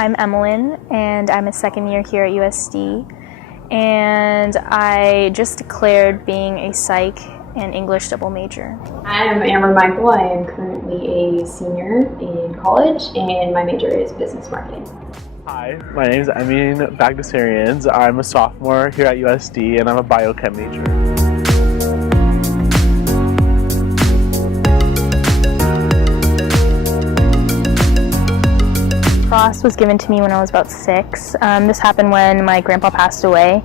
I'm Emmeline, and I'm a second year here at USD, and I just declared being a psych and English double major. I'm Amber Michael. I am currently a senior in college, and my major is business marketing. Hi, my name is Emin Bagdasarians. I'm a sophomore here at USD, and I'm a biochem major. Cross was given to me when I was about 6. This happened when my grandpa passed away.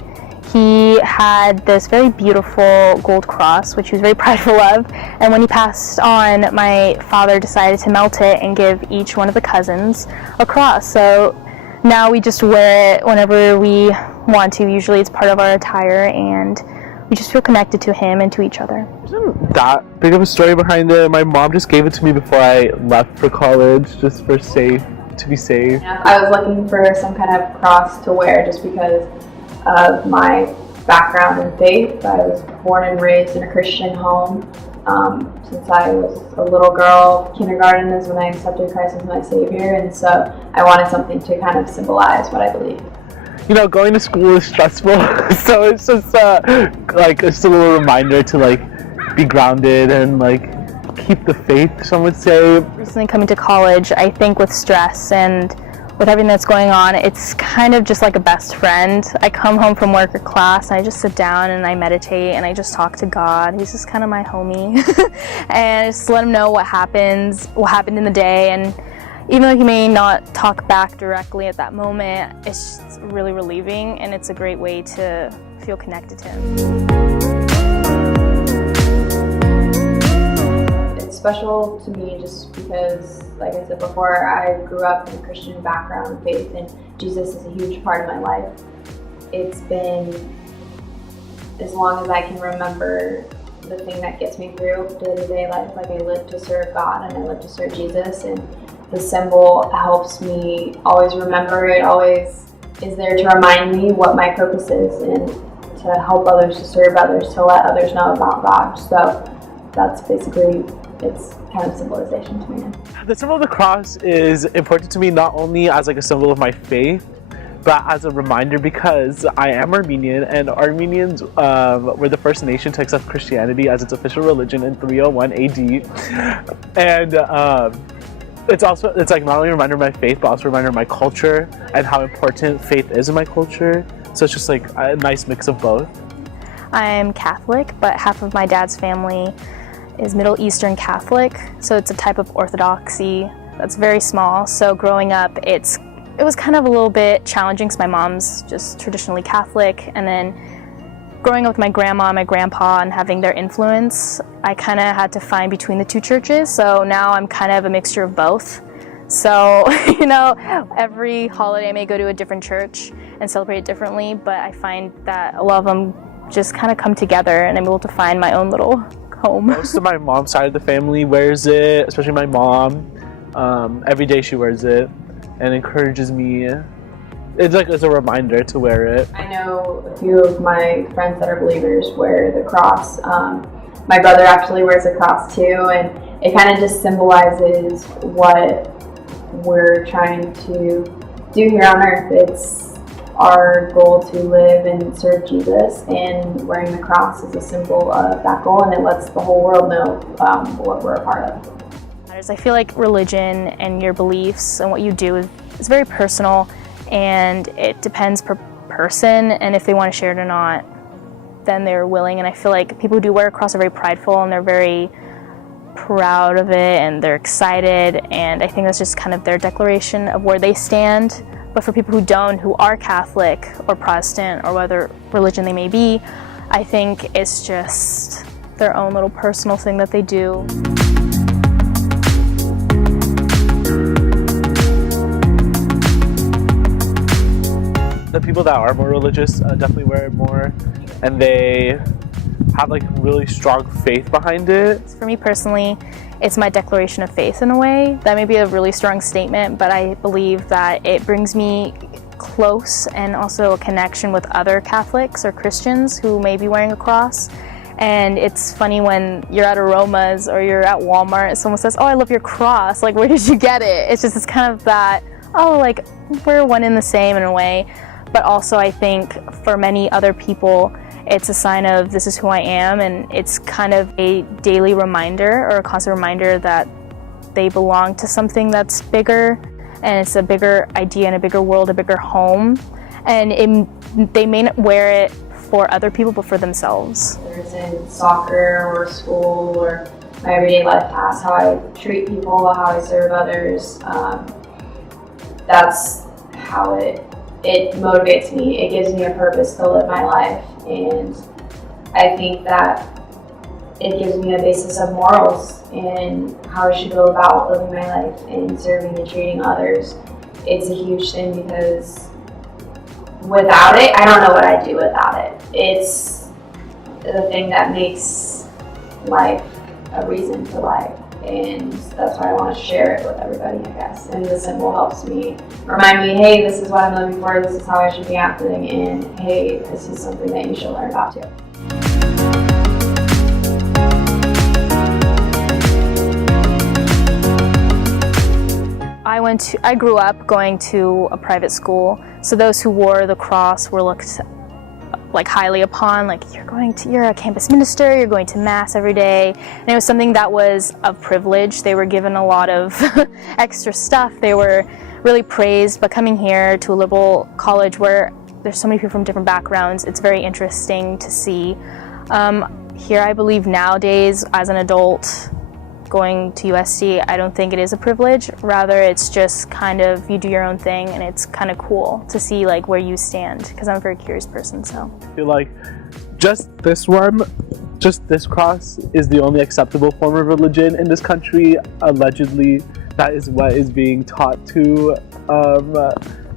He had this very beautiful gold cross, which he was very prideful of, and when he passed on, my father decided to melt it and give each one of the cousins a cross. So now we just wear it whenever we want to. Usually it's part of our attire, and we just feel connected to him and to each other. There isn't that big of a story behind it. My mom just gave it to me before I left for college, just to be safe. I was looking for some kind of cross to wear just because of my background in faith. I was born and raised in a Christian home. Since I was a little girl, kindergarten is when I accepted Christ as my Savior, and so I wanted something to kind of symbolize what I believe. You know, going to school is stressful, so it's just just a little reminder to be grounded and keep the faith, some would say. Recently coming to college, I think with stress and with everything that's going on, it's kind of just like a best friend. I come home from work or class, and I just sit down and I meditate and I just talk to God. He's just kind of my homie. And I just let him know what happened in the day, and even though he may not talk back directly at that moment, it's just really relieving, and it's a great way to feel connected to him. Special to me just because, like I said before, I grew up in a Christian background, faith, and Jesus is a huge part of my life. It's been as long as I can remember the thing that gets me through day-to-day life. I live to serve God and I live to serve Jesus, and the symbol helps me always remember. It always is there to remind me what my purpose is and to help others, to serve others, to let others know about God. So that's basically, it's kind of symbolization to me. The symbol of the cross is important to me not only as a symbol of my faith, but as a reminder because I am Armenian, and Armenians were the first nation to accept Christianity as its official religion in 301 AD. And it's not only a reminder of my faith, but also a reminder of my culture and how important faith is in my culture. So it's just a nice mix of both. I'm Catholic, but half of my dad's family is Middle Eastern Catholic, so it's a type of orthodoxy that's very small. So growing up, it was kind of a little bit challenging because my mom's just traditionally Catholic, and then growing up with my grandma and my grandpa and having their influence, I kind of had to find between the two churches. So now I'm kind of a mixture of both. So, every holiday I may go to a different church and celebrate it differently, but I find that a lot of them just kind of come together, and I'm able to find my own little home. Most of my mom's side of the family wears it, especially my mom. Every day she wears it and encourages me. It's a reminder to wear it. I know a few of my friends that are believers wear the cross. My brother actually wears a cross too, and it kind of just symbolizes what we're trying to do here on earth. It's our goal to live and serve Jesus, and wearing the cross is a symbol of that goal, and it lets the whole world know what we're a part of. I feel like religion and your beliefs and what you do is very personal, and it depends per person, and if they want to share it or not, then they're willing. And I feel like people who do wear a cross are very prideful, and they're very proud of it, and they're excited, and I think that's just kind of their declaration of where they stand. But for people who don't, who are Catholic or Protestant or whatever religion they may be, I think it's just their own little personal thing that they do. The people that are more religious definitely wear it more, and they have really strong faith behind it. For me personally, it's my declaration of faith in a way. That may be a really strong statement, but I believe that it brings me close and also a connection with other Catholics or Christians who may be wearing a cross. And it's funny when you're at Aromas or you're at Walmart, someone says, "Oh, I love your cross. Where did you get it?" It's kind of that, oh, like, we're one and the same in a way. But also I think for many other people, it's a sign of this is who I am, and it's kind of a daily reminder or a constant reminder that they belong to something that's bigger, and it's a bigger idea and a bigger world, a bigger home. And they may not wear it for other people, but for themselves. Whether it's in soccer or school or my everyday life tasks, how I treat people, how I serve others, that's how it motivates me. It gives me a purpose to live my life, and I think that it gives me a basis of morals and how I should go about living my life and serving and treating others. It's a huge thing because without it, I don't know what I'd do without it. It's the thing that makes life a reason to life, and that's why I want to share it with everybody, I guess. And the symbol helps me remind me, hey, this is what I'm living for, this is how I should be acting, and hey, this is something that you should learn about too. I grew up going to a private school, so those who wore the cross were looked like highly upon, like you're a campus minister, you're going to mass every day, and it was something that was of privilege. They were given a lot of extra stuff, they were really praised. But coming here to a liberal college where there's so many people from different backgrounds, it's very interesting to see. Here I believe nowadays as an adult going to USC, I don't think it is a privilege, rather it's just kind of you do your own thing, and it's kind of cool to see like where you stand, because I'm a very curious person. So I feel like just this cross is the only acceptable form of religion in this country. Allegedly, that is what is being taught to the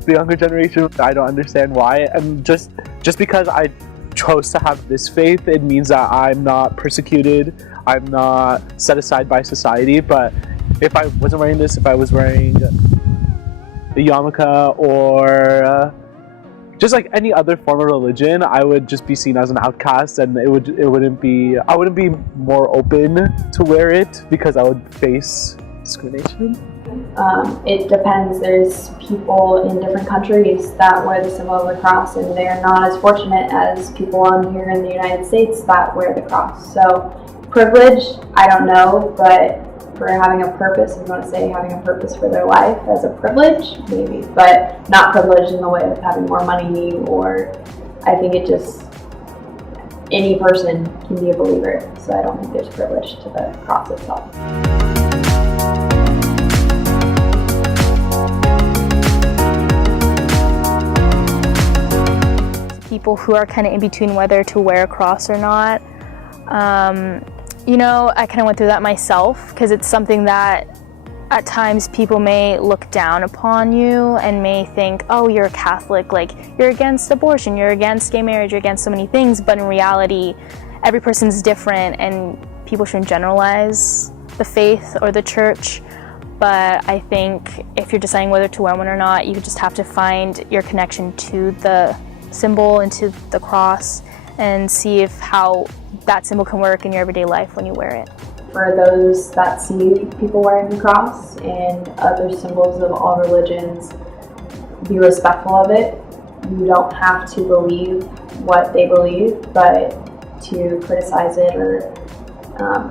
younger generation. I don't understand why, and just because I chose to have this faith, it means that I'm not persecuted, I'm not set aside by society. But if I wasn't wearing this, if I was wearing the yarmulke or just like any other form of religion, I would just be seen as an outcast, and I wouldn't be more open to wear it because I would face discrimination. It depends. There's people in different countries that wear the symbol of the cross, and they're not as fortunate as people on here in the United States that wear the cross. So privilege, I don't know, but for having a purpose, if you want to say having a purpose for their life as a privilege, maybe, but not privilege in the way of having more money, or I think it just, any person can be a believer, so I don't think there's privilege to the cross itself. People who are kind of in between whether to wear a cross or not, you know, I kind of went through that myself, because it's something that at times people may look down upon you and may think, oh, you're a Catholic, like you're against abortion, you're against gay marriage, you're against so many things. But in reality, every person's different, and people shouldn't generalize the faith or the church. But I think if you're deciding whether to wear one or not, you just have to find your connection to the symbol and to the cross, and see if how that symbol can work in your everyday life when you wear it. For those that see people wearing the cross and other symbols of all religions, be respectful of it. You don't have to believe what they believe, but to criticize it or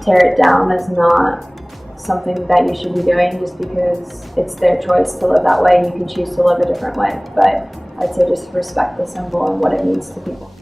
tear it down is not something that you should be doing, just because it's their choice to live that way and you can choose to live a different way. But I'd say just respect the symbol and what it means to people.